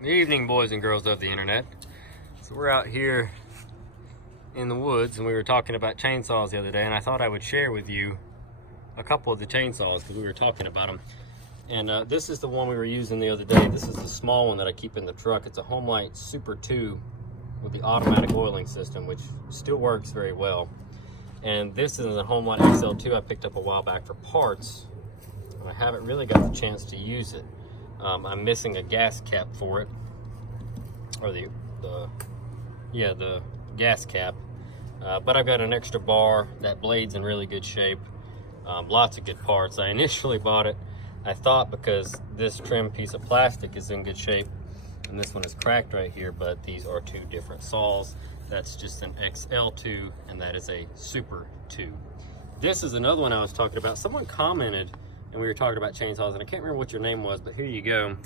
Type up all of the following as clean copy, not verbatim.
Good evening, boys and girls of the internet. So we're out here in the woods and we were talking about chainsaws the other day, and I thought I would share with you a couple of the chainsaws because we were talking about them. And this is the one we were using the other day. This is the small one that I keep in the truck. It's a HomeLite Super 2 with the automatic oiling system, which still works very well. And this is a HomeLite XL2 I picked up a while back for parts, and I haven't really got the chance to use it. I'm missing a gas cap for it, or the gas cap, but I've got an extra bar. That blade's in really good shape. Lots of good parts. I initially bought it, I thought, because this trim piece of plastic is in good shape and this one is cracked right here, but these are two different saws. That's just an XL2 and that is a Super 2. This is another one I was talking about. Someone commented and we were talking about chainsaws, and I can't remember what your name was, but here you go.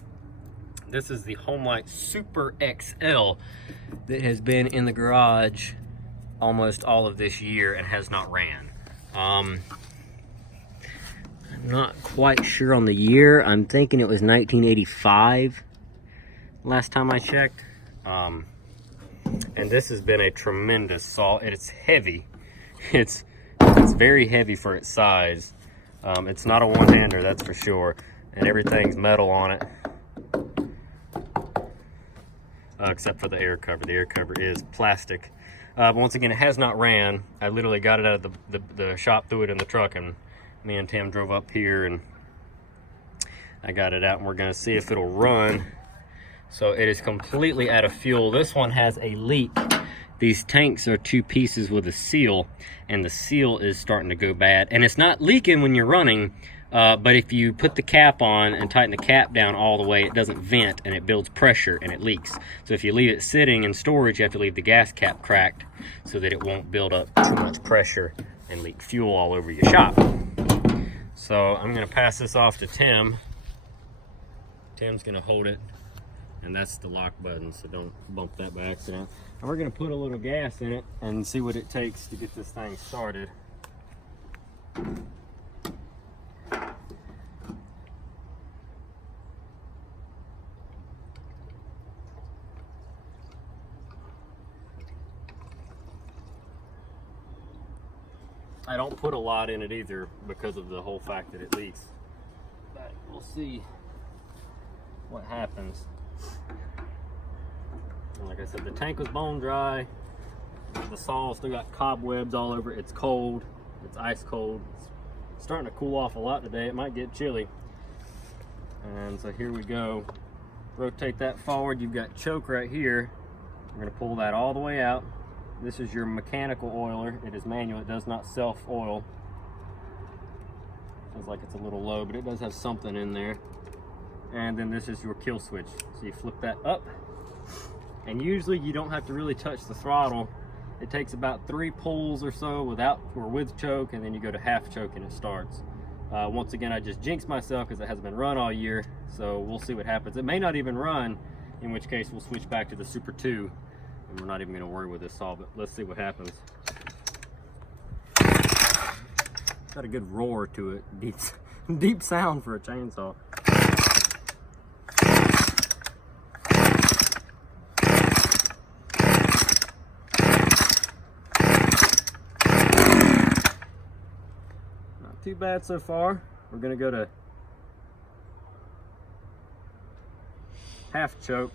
This is the HomeLite Super XL that has been in the garage almost all of this year and has not ran. I'm not quite sure on the year. I'm thinking it was 1985 last time I checked. And this has been a tremendous saw. It's heavy. It's very heavy for its size. It's not a one-hander, that's for sure, and everything's metal on it, except for the air cover. The air cover is plastic. But once again, it has not ran. I literally got it out of the shop, threw it in the truck, and me and Tim drove up here and I got it out, and we're gonna see if it'll run. So it is completely out of fuel. This one has a leak. These tanks are two pieces with a seal, and the seal is starting to go bad. And it's not leaking when you're running, but if you put the cap on and tighten the cap down all the way, it doesn't vent and it builds pressure and it leaks. So if you leave it sitting in storage, you have to leave the gas cap cracked so that it won't build up too much pressure and leak fuel all over your shop. So I'm gonna pass this off to Tim. Tim's gonna hold it, and that's the lock button, so don't bump that by accident. And we're gonna put a little gas in it and see what it takes to get this thing started. I don't put a lot in it either because of the whole fact that it leaks, but we'll see what happens. And like I said, the tank was bone dry. The saw still got cobwebs all over it. It's cold. It's ice cold. It's starting to cool off a lot today. It might get chilly. And so here we go. Rotate that forward. You've got choke right here. We're going to pull that all the way out. This is your mechanical oiler. It is manual. It does not self-oil. Sounds like it's a little low, but it does have something in there. And then this is your kill switch. So you flip that up. And usually you don't have to really touch the throttle. It takes about 3 pulls or so without or with choke, and then you go to half choke and it starts. Once again, I just jinxed myself because it hasn't been run all year, so we'll see what happens. It may not even run, in which case we'll switch back to the Super 2, and we're not even going to worry with this saw, but let's see what happens. Got a good roar to it. Deep sound for a chainsaw. Too bad so far. We're gonna go to half choke.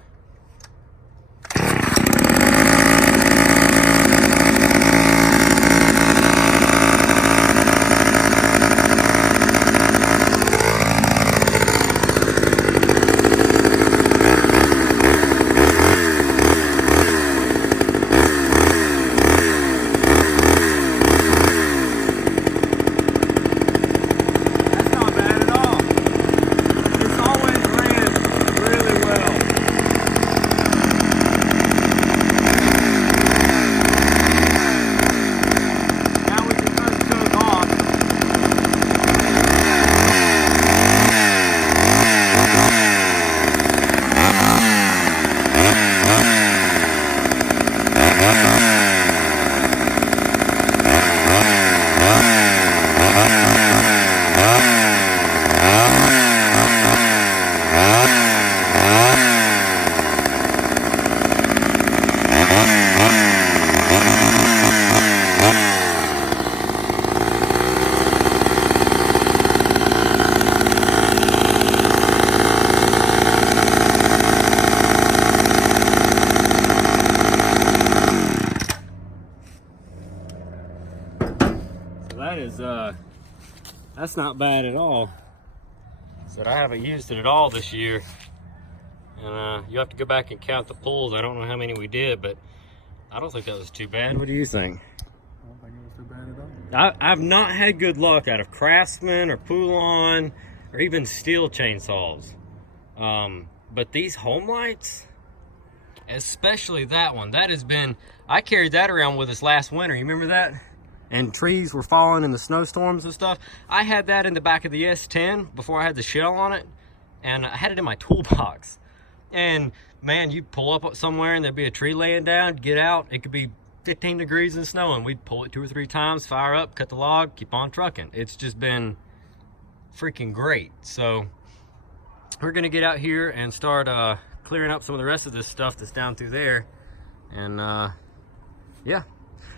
That's not bad at all. Said I haven't used it at all this year. And you have to go back and count the pulls. I don't know how many we did, but I don't think that was too bad. What do you think? I don't think it was too bad at all. I've not had good luck out of Craftsman or Poulon or even steel chainsaws. But these HomeLites, especially that one, that has been, I carried that around with us last winter. You remember that? And trees were falling in the snowstorms and stuff. I had that in the back of the S10 before I had the shell on it, and I had it in my toolbox. And man, you pull up somewhere and there'd be a tree laying down, get out, it could be 15 degrees and snowing. We'd pull it 2 or 3 times, fire up, cut the log, keep on trucking. It's just been freaking great. So we're gonna get out here and start clearing up some of the rest of this stuff that's down through there. And yeah,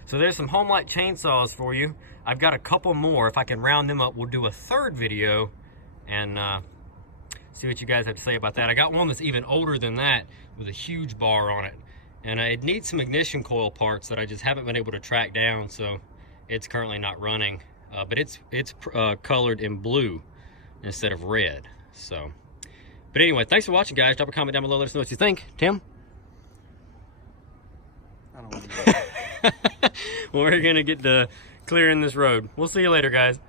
so there's some HomeLite chainsaws for you. I've got a couple more. If I can round them up, we'll do a third video and see what you guys have to say about that. I got one that's even older than that with a huge bar on it, and it needs some ignition coil parts that I just haven't been able to track down, so it's currently not running. But it's colored in blue instead of red. So, but anyway, thanks for watching, guys. Drop a comment down below. Let us know what you think. Tim? I don't want to do that. Well, we're gonna get to clearing this road. We'll see you later, guys.